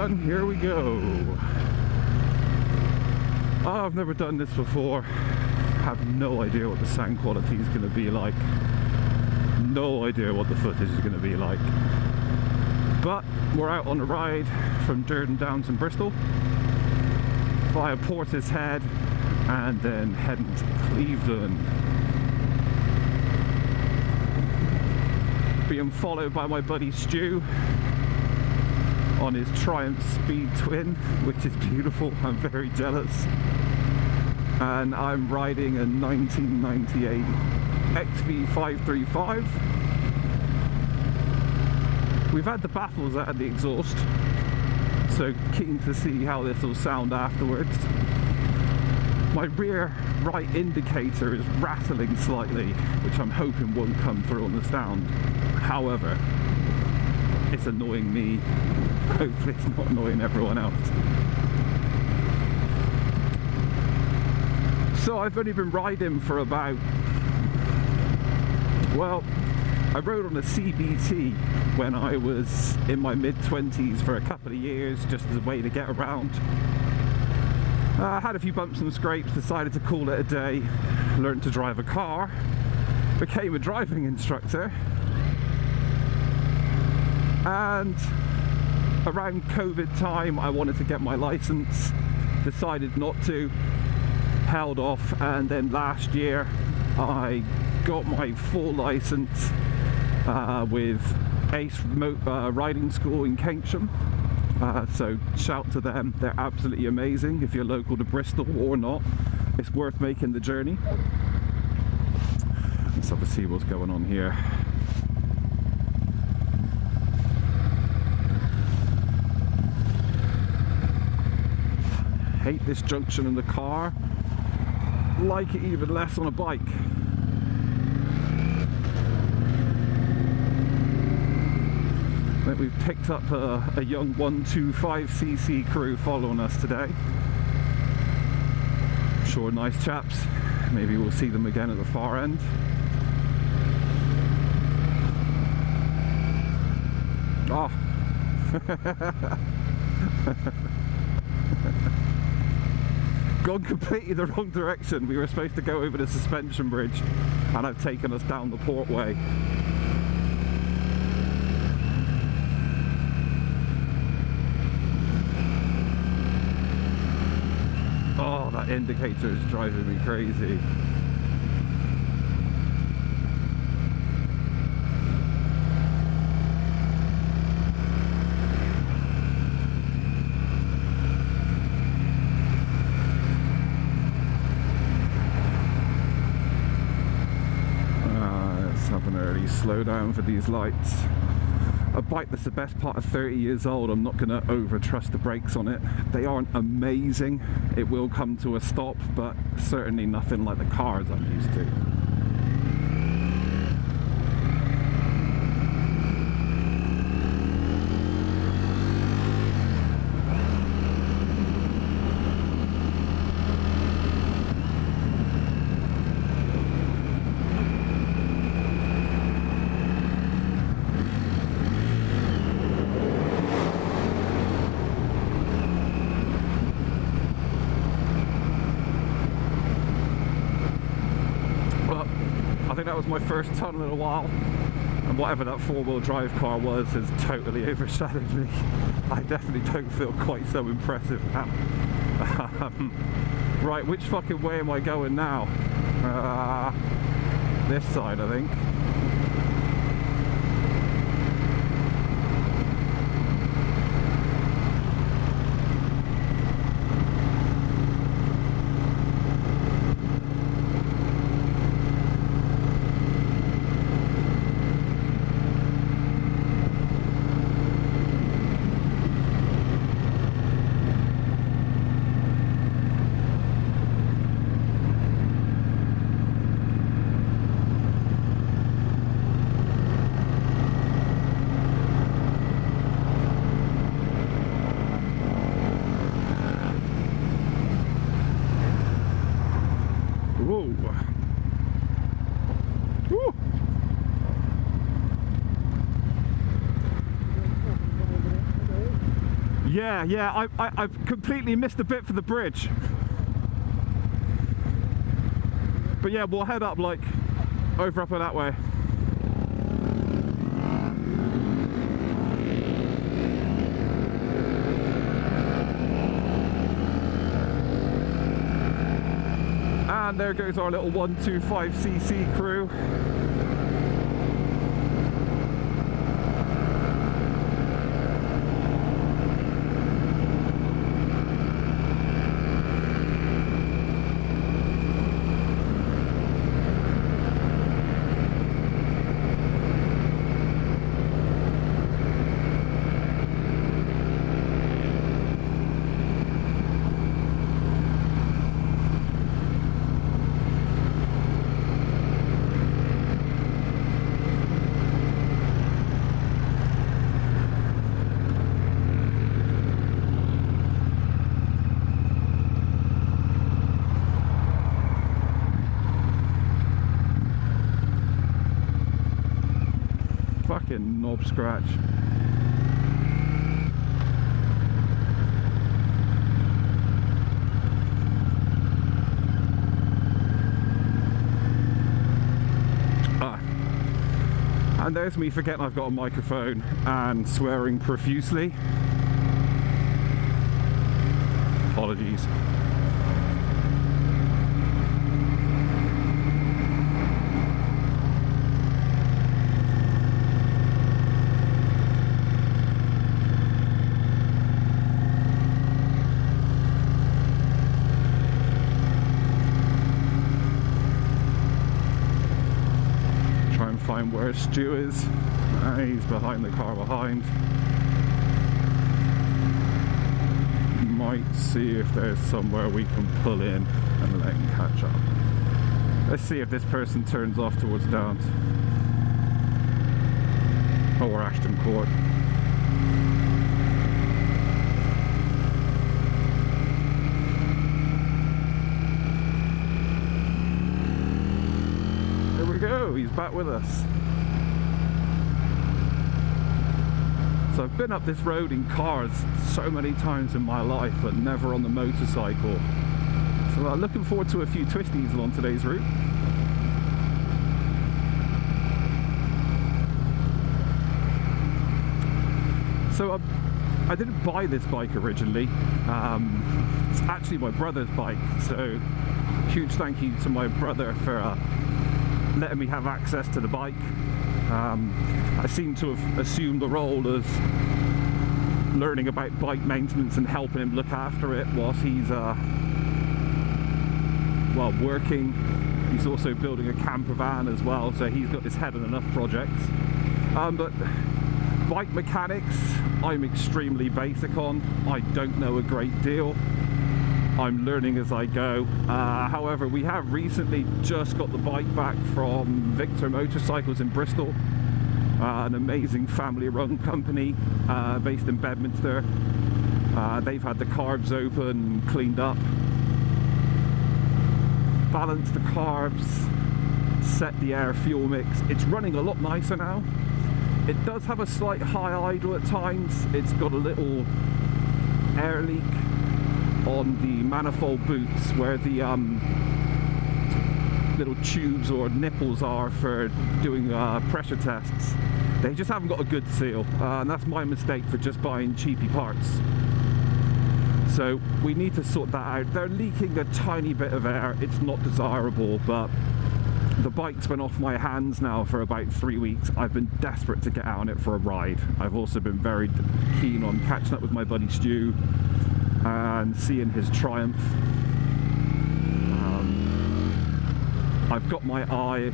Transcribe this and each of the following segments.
And here we go. Oh, I've never done this before. Have no idea what the sound quality is going to be like. No idea what the footage is going to be like. But we're out on a ride from Durdham down to Bristol via Portishead and then heading to Clevedon. Being followed by my buddy Stu on his Triumph Speed Twin, which is beautiful. I'm very jealous. And I'm riding a 1998 XV535. We've had the baffles out of the exhaust, so keen to see how this will sound afterwards. My rear right indicator is rattling slightly, which I'm hoping won't come through on the sound. However, it's annoying me. Hopefully it's not annoying everyone else. So I've only been riding for about, well, I rode on a CBT when I was in my mid-20s for a couple of years, just as a way to get around. I had a few bumps and scrapes, decided to call it a day, learned to drive a car, became a driving instructor, and around COVID time I wanted to get my license, decided not to, held off, and then last year I got my full license with Ace Riding School in Keynsham. So shout to them, they're absolutely amazing. If you're local to Bristol or not, it's worth making the journey. Let's have a see what's going on here. Hate this junction in the car, like it even less on a bike. We've picked up a young 125cc crew following us today. Sure, nice chaps. Maybe we'll see them again at the far end. Oh. Gone completely the wrong direction. We were supposed to go over the suspension bridge and I've taken us down the portway. Oh, that indicator is driving me crazy. Let's have an early slow down for these lights. A bike that's the best part of 30 years old, I'm not going to over trust the brakes on it. They aren't amazing. It will come to a stop, but certainly nothing like the cars I'm used to. That was my first tunnel in a while, and whatever that four-wheel drive car was has totally overshadowed me. I definitely don't feel quite so impressive now. Right, which fucking way am I going now? This side, I think. Yeah, I've completely missed a bit for the bridge. But yeah, we'll head up like over up and that way. And there goes our little 125cc crew. Fucking knob scratch. And there's me forgetting I've got a microphone and swearing profusely. Apologies. Find where Stu is. He's behind the car behind. Might see if there's somewhere we can pull in and let him catch up. Let's see if this person turns off towards Downs or Ashton Court. He's back with us. So I've been up this road in cars so many times in my life, but never on the motorcycle. So I'm looking forward to a few twisties along today's route. So I didn't buy this bike originally. It's actually my brother's bike. So huge thank you to my brother for letting me have access to the bike. I seem to have assumed the role of learning about bike maintenance and helping him look after it whilst he's well, working. He's also building a camper van as well, so he's got his head on enough projects. But bike mechanics, I'm extremely basic on. I don't know a great deal. I'm learning as I go. However, we have recently just got the bike back from Victor Motorcycles in Bristol, an amazing family-run company based in Bedminster. They've had the carbs open, cleaned up, balanced the carbs, set the air fuel mix. It's running a lot nicer now. It does have a slight high idle at times. It's got a little air leak on the manifold boots where the little tubes or nipples are for doing pressure tests. They just haven't got a good seal, and that's my mistake for just buying cheapy parts. So we need to sort that out. They're leaking a tiny bit of air. It's not desirable, but the bike's been off my hands now for about 3 weeks. I've been desperate to get out on it for a ride. I've also been very keen on catching up with my buddy Stu and seeing his triumph. I've got my eye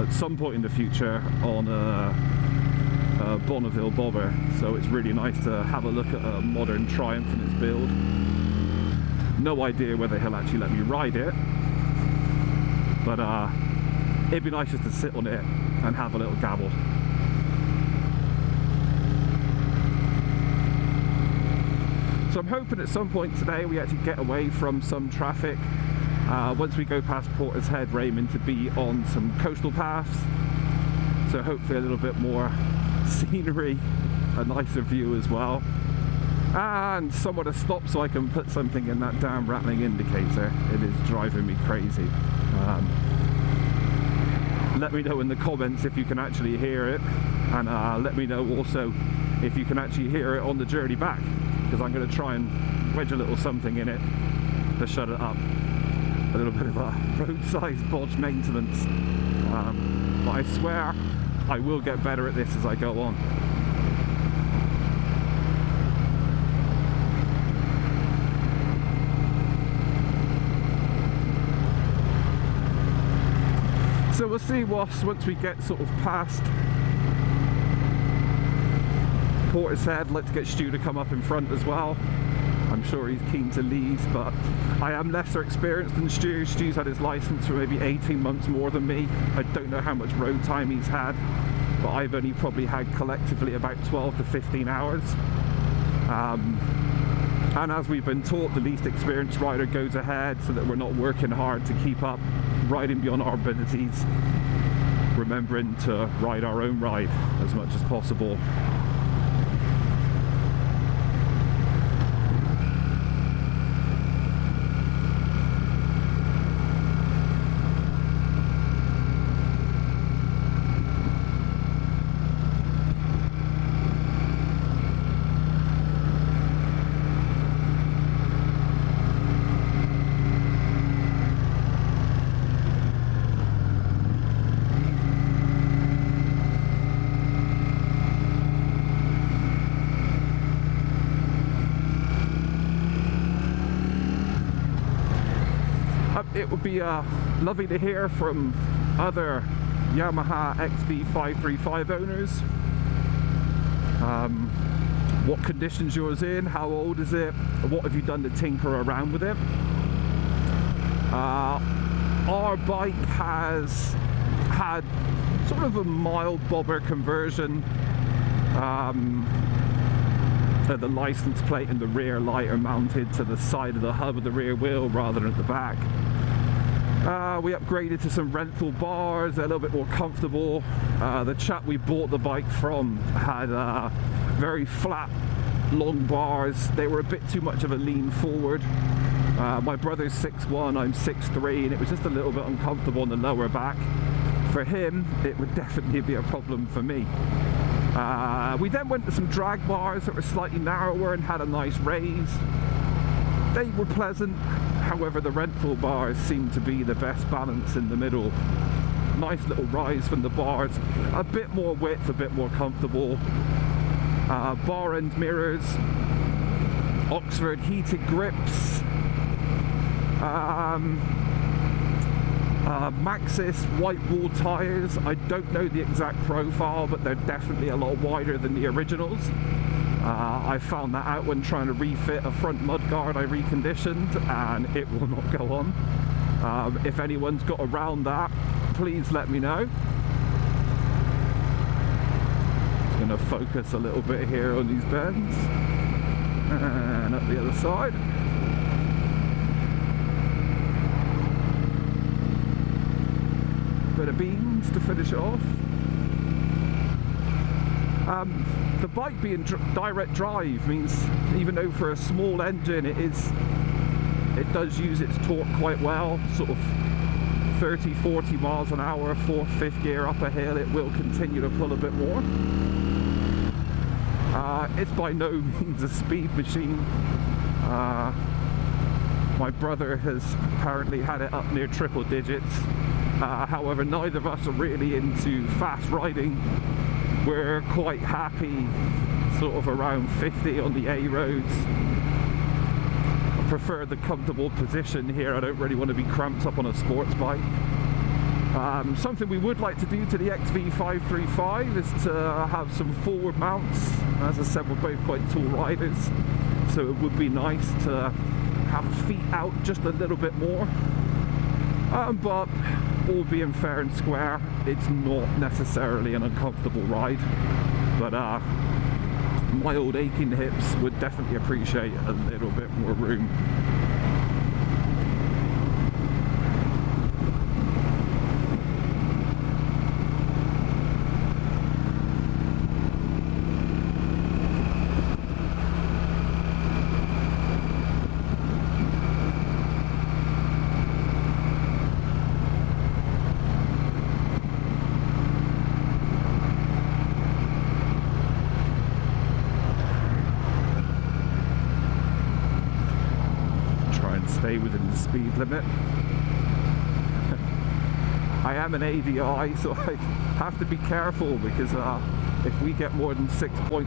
at some point in the future on a Bonneville bobber, so it's really nice to have a look at a modern Triumph in its build. No idea whether he'll actually let me ride it, but it'd be nice just to sit on it and have a little gabble. So I'm hoping at some point today we actually get away from some traffic. Once we go past Porter's Head, we're aiming to be on some coastal paths, so hopefully a little bit more scenery, a nicer view as well. And somewhere to stop so I can put something in that damn rattling indicator. It is driving me crazy. Let me know in the comments if you can actually hear it, and let me know also if you can actually hear it on the journey back, because I'm going to try and wedge a little something in it to shut it up. A little bit of a roadside bodge maintenance, but I swear I will get better at this as I go on. So we'll see once we get sort of past Portishead. Let's get Stu to come up in front as well. I'm sure he's keen to lead, but I am lesser experienced than Stu. Stu's had his license for maybe 18 months more than me. I don't know how much road time he's had, but I've only probably had collectively about 12 to 15 hours. And as we've been taught, the least experienced rider goes ahead so that we're not working hard to keep up, riding beyond our abilities, remembering to ride our own ride as much as possible. It would be lovely to hear from other Yamaha XV535 owners. What conditions yours in, how old is it, what have you done to tinker around with it. Our bike has had sort of a mild bobber conversion. The license plate and the rear light are mounted to the side of the hub of the rear wheel rather than at the back. We upgraded to some Renthal Bars, they're a little bit more comfortable. The chap we bought the bike from had very flat, long bars. They were a bit too much of a lean forward. My brother's 6'1", I'm 6'3", and it was just a little bit uncomfortable on the lower back. For him, it would definitely be a problem for me. We then went to some drag bars that were slightly narrower and had a nice raise. They were pleasant, however the Renthal bars seemed to be the best balance in the middle. Nice little rise from the bars, a bit more width, a bit more comfortable. Bar end mirrors, Oxford heated grips, Maxxis white wall tyres. I don't know the exact profile, but they're definitely a lot wider than the originals. I found that out when trying to refit a front mudguard I reconditioned, and it will not go on. If anyone's got around that, please let me know. Just going to focus a little bit here on these bends, and up the other side. Bit of beams to finish it off. The bike being direct drive means, even though for a small engine it does use its torque quite well, sort of 30-40 miles an hour, 4th, 5th gear up a hill, it will continue to pull a bit more. It's by no means a speed machine. My brother has apparently had it up near triple digits. However, neither of us are really into fast riding. We're quite happy sort of around 50 on the A roads. I prefer the comfortable position here. I don't really want to be cramped up on a sports bike. Something we would like to do to the XV535 is to have some forward mounts. As I said, we're both quite tall riders, so it would be nice to have feet out just a little bit more. But all being fair and square, it's not necessarily an uncomfortable ride. But my old aching hips would definitely appreciate a little bit more room. stay within the speed limit. I am an ADI, so I have to be careful because if we get more than 6